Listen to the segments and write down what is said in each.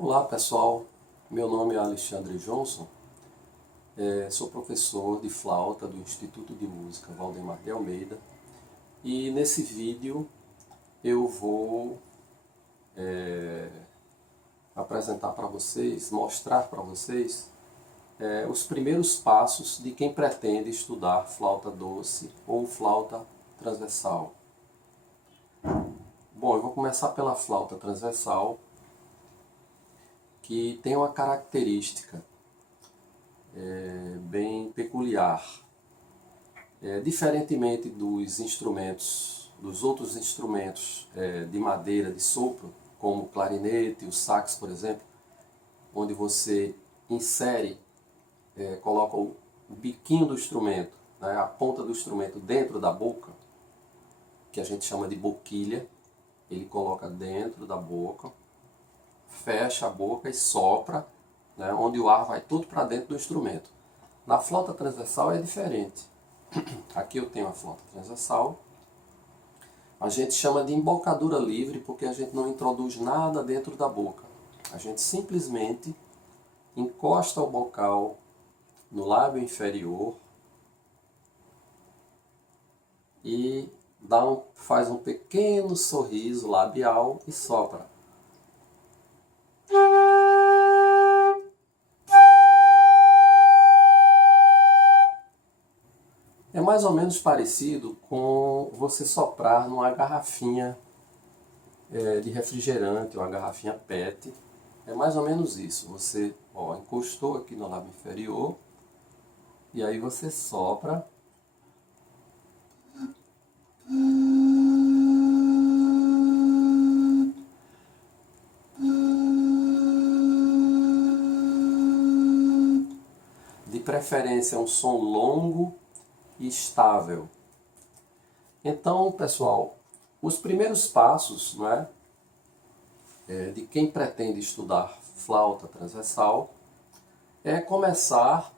Olá pessoal, meu nome é Alexandre Johnson, sou professor de flauta do Instituto de Música Valdemar de Almeida e nesse vídeo eu vou apresentar para vocês, mostrar para vocês os primeiros passos de quem pretende estudar flauta doce ou flauta transversal. Bom, eu vou começar pela flauta transversal, que tem uma característica bem peculiar. Diferentemente dos outros instrumentos de madeira, de sopro, como o clarinete, o sax, por exemplo, onde você insere, coloca o biquinho do instrumento, né, a ponta do instrumento dentro da boca, que a gente chama de boquilha, ele coloca dentro da boca, fecha a boca e sopra, né, onde o ar vai tudo para dentro do instrumento. Na flauta transversal é diferente. Aqui eu tenho a flauta transversal. A gente chama de embocadura livre porque a gente não introduz nada dentro da boca. A gente simplesmente encosta o bocal no lábio inferior e faz um pequeno sorriso labial e sopra. É mais ou menos parecido com você soprar numa garrafinha de refrigerante, uma garrafinha PET. É mais ou menos isso. Você encostou aqui no lábio inferior e aí você sopra. De preferência um som longo e estável. Então, pessoal, os primeiros passos, não é, de quem pretende estudar flauta transversal é começar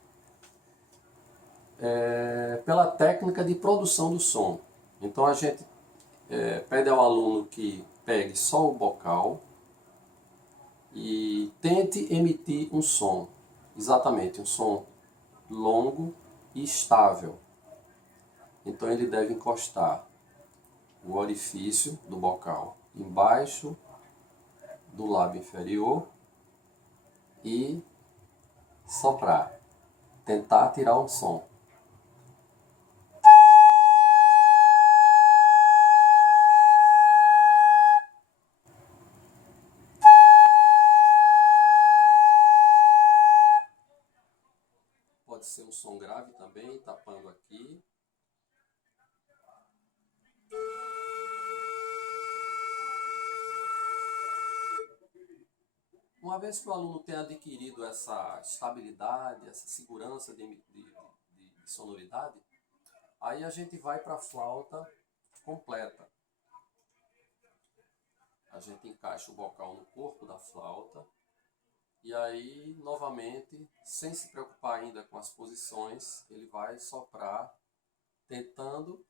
pela técnica de produção do som. Então a gente pede ao aluno que pegue só o bocal e tente emitir um som, exatamente, um som longo e estável. Então ele deve encostar o orifício do bocal embaixo do lábio inferior e soprar, tentar tirar um som. Pode ser um som grave também, tapando aqui. Uma vez que o aluno tem adquirido essa estabilidade, essa segurança de sonoridade, aí a gente vai para a flauta completa. A gente encaixa o bocal no corpo da flauta e aí, novamente, sem se preocupar ainda com as posições, ele vai soprar, tentando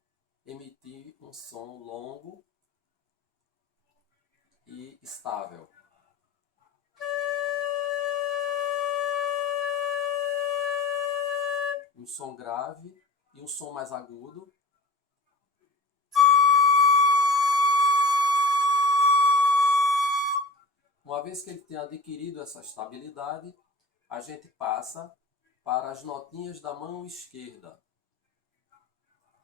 emitir um som longo e estável. Um som grave e um som mais agudo. Uma vez que ele tem adquirido essa estabilidade, a gente passa para as notinhas da mão esquerda.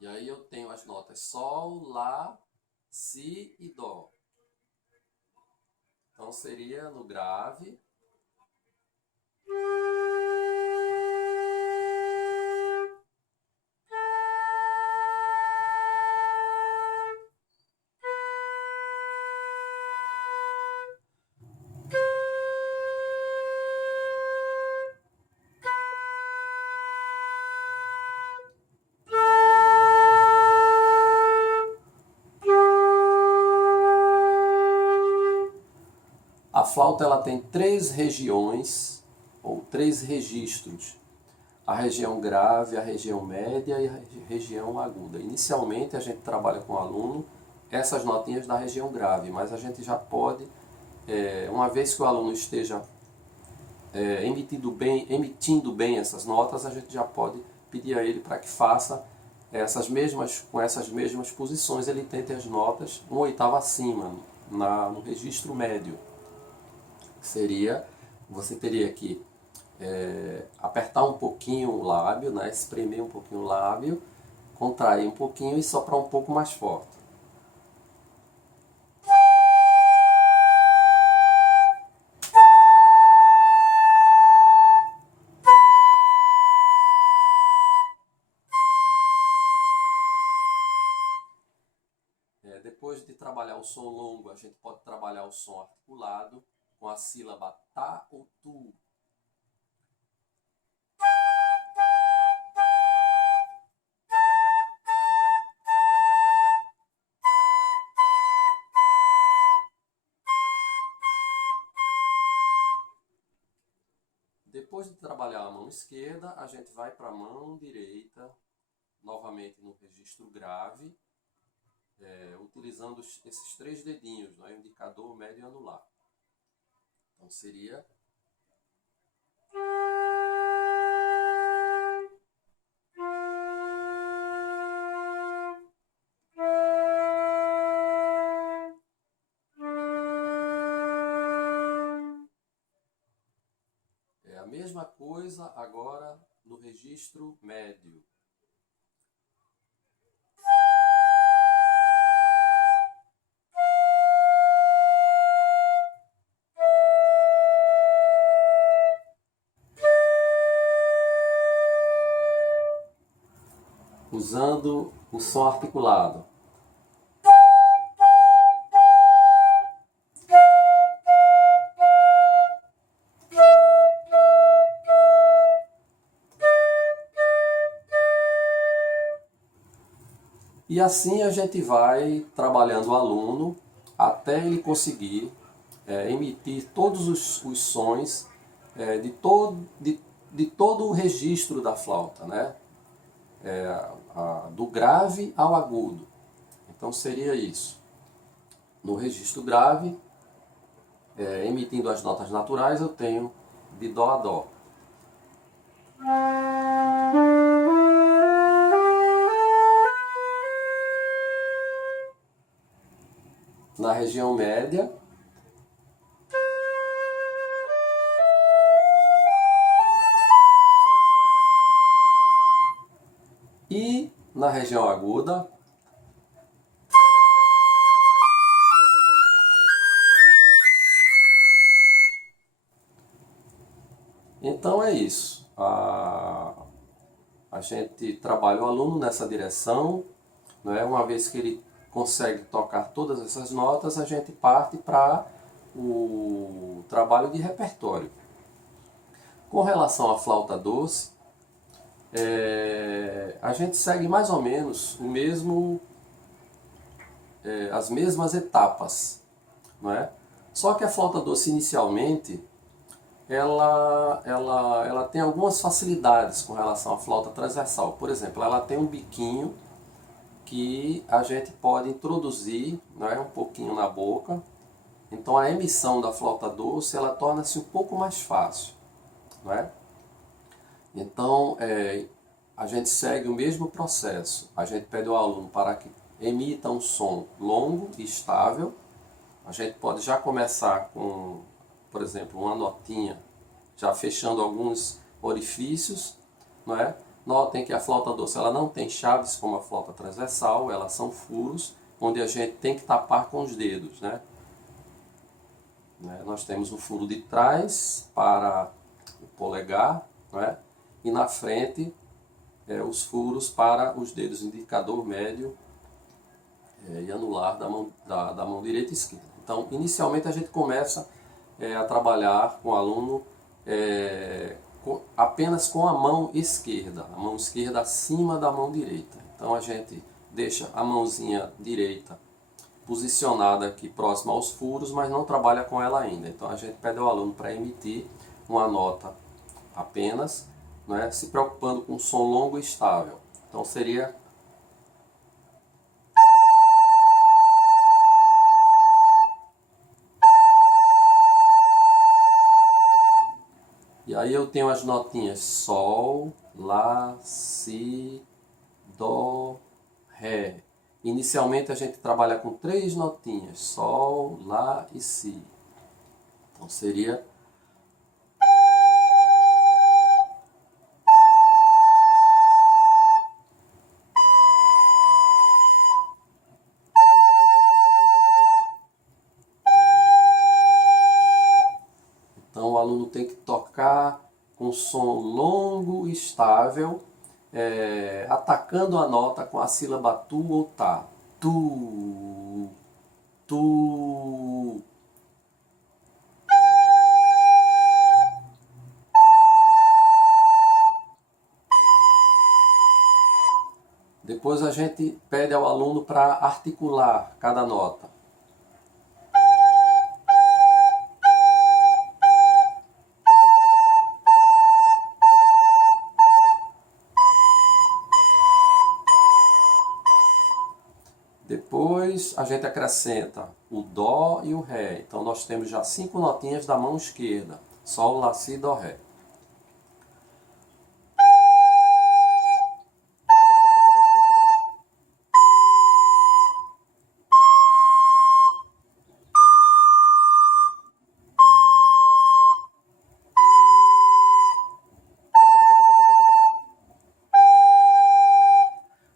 E aí eu tenho as notas Sol, Lá, Si e Dó. Então seria no grave. A flauta ela tem três regiões, ou três registros. A região grave, a região média e a região aguda. Inicialmente a gente trabalha com o aluno essas notinhas da região grave, mas a gente já pode uma vez que o aluno esteja emitindo bem essas notas, a gente já pode pedir a ele para que faça com essas mesmas posições, ele tente as notas uma oitava acima, no registro médio. Seria, você teria que apertar um pouquinho o lábio, né, espremer um pouquinho o lábio, contrair um pouquinho e soprar um pouco mais forte. Depois de trabalhar o som longo, a gente pode trabalhar o som articulado com a sílaba tá ou tu. Depois de trabalhar a mão esquerda, a gente vai para a mão direita, novamente no registro grave, utilizando esses três dedinhos, né? Indicador, médio e anular. Então seria... É a mesma coisa agora no registro médio. Usando o som articulado. E assim a gente vai trabalhando o aluno até ele conseguir emitir todos os sons de todo o registro da flauta, né? Do grave ao agudo. Então seria isso. No registro grave, emitindo as notas naturais, eu tenho de dó a dó. Na região média, e na região aguda, então é isso. A gente trabalha o aluno nessa direção, né? Uma vez que ele consegue tocar todas essas notas, a gente parte para o trabalho de repertório. Com relação à flauta doce, a gente segue mais ou menos as mesmas etapas, não é? Só que a flauta doce inicialmente ela tem algumas facilidades com relação à flauta transversal. Por exemplo, ela tem um biquinho que a gente pode introduzir, né, um pouquinho na boca. Então a emissão da flauta doce ela torna-se um pouco mais fácil, não é? Então a gente segue o mesmo processo. A gente pede ao aluno para que emita um som longo e estável. A gente pode já começar com, por exemplo, uma notinha, já fechando alguns orifícios, não é? Notem que a flauta doce ela não tem chaves como a flauta transversal, elas são furos, onde a gente tem que tapar com os dedos, né? Nós temos o furo de trás para o polegar, não é? E na frente os furos para os dedos indicador, médio e anular da mão direita e esquerda. Então, inicialmente a gente começa a trabalhar com o aluno apenas com a mão esquerda acima da mão direita. Então a gente deixa a mãozinha direita posicionada aqui próxima aos furos, mas não trabalha com ela ainda. Então a gente pede ao aluno para emitir uma nota apenas, né, se preocupando com um som longo e estável. Então seria... aí eu tenho as notinhas Sol, Lá, Si, Dó, Ré. Inicialmente a gente trabalha com 3 notinhas, Sol, Lá e Si. Então seria... Então o aluno tem que tocar com som longo e estável, atacando a nota com a sílaba tu ou tá. Tu, tu. Depois a gente pede ao aluno para articular cada nota. Depois a gente acrescenta o Dó e o Ré. Então nós temos já 5 notinhas da mão esquerda. Sol, Lá, Si, Dó, Ré.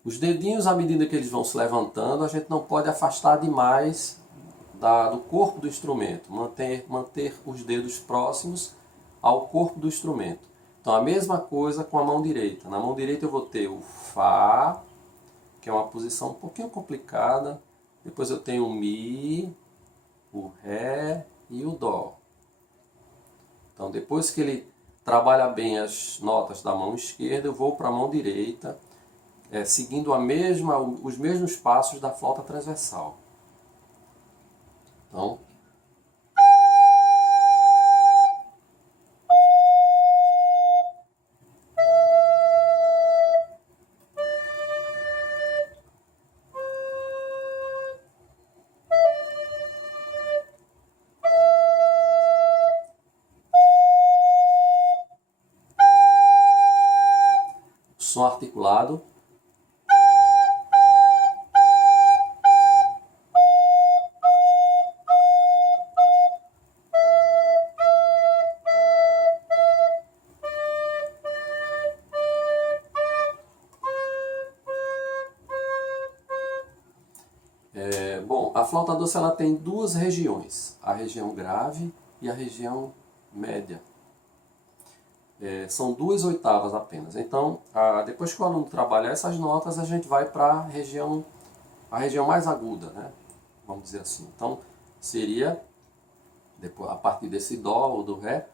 Os dedinhos, à medida que eles vão se levantando, a gente não pode afastar demais do corpo do instrumento. Manter os dedos próximos ao corpo do instrumento. Então a mesma coisa com a mão direita. Na mão direita eu vou ter o Fá, que é uma posição um pouquinho complicada. Depois eu tenho o Mi, o Ré e o Dó. Então depois que ele trabalha bem as notas da mão esquerda, eu vou para a mão direita, seguindo os mesmos passos da flauta transversal. Então, som articulado. Bom, a flauta doce ela tem 2 regiões, a região grave e a região média. São 2 oitavas apenas. Então, depois que o aluno trabalha essas notas, a gente vai para a região mais aguda, né? Vamos dizer assim. Então, seria, depois, a partir desse Dó ou do Ré,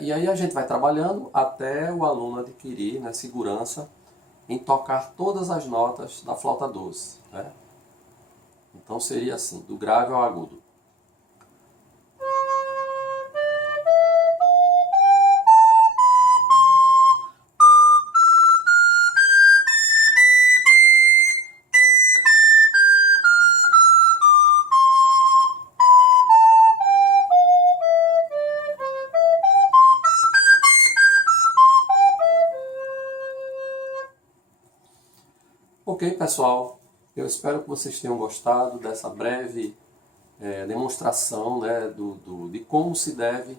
e aí a gente vai trabalhando até o aluno adquirir, né, segurança em tocar todas as notas da flauta doce, né? Então seria assim, do grave ao agudo. Ok, pessoal, eu espero que vocês tenham gostado dessa breve demonstração, né, de como se deve,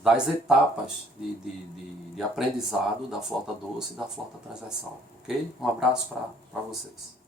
das etapas de aprendizado da flauta doce e da flauta transversal. Ok? Um abraço para vocês.